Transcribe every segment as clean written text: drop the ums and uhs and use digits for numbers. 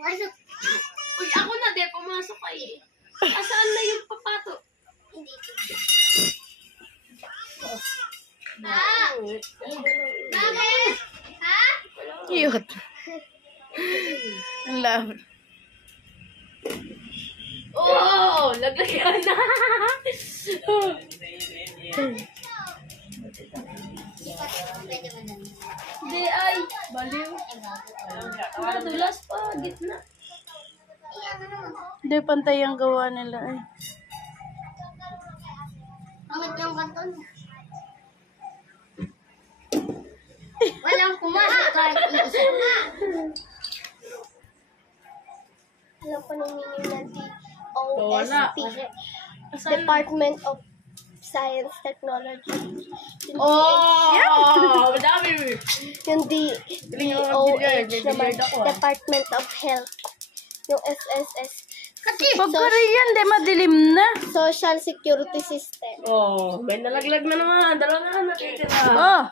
Masok. Uy, ako na din. Pumasok kayo. Asaan na yung papato? Hindi. Bakit? Ha? Cute. Ang love. Oh! Naglagyan na! Hindi ay. Baliw. Madulas pa. Gitna. Hindi, pantay ang gawa nila eh. Angat yung kanton. Walang pumasok kahit isa. Alam ko nang ng Wala. DOST. Department of Science Technology. Oh! Madami. Yung DOH naman, Department of Health. Yung SSS. Kasi Pag Korean, di madilim na. Social Security System. Oh, may nalaglag na naman. Dalawa na nakikita. Oh!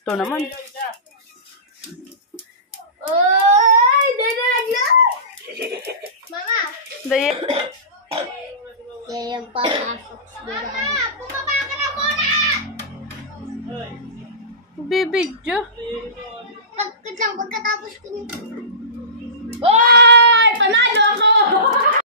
Ito naman. Oy! Dinalaglag! Mama! Dahil. Yan yung papasok. Mama! Bumaba ka na muna! Bibidyo. Tagkit lang pagkatapos ko nito. Oy! Panalo ako!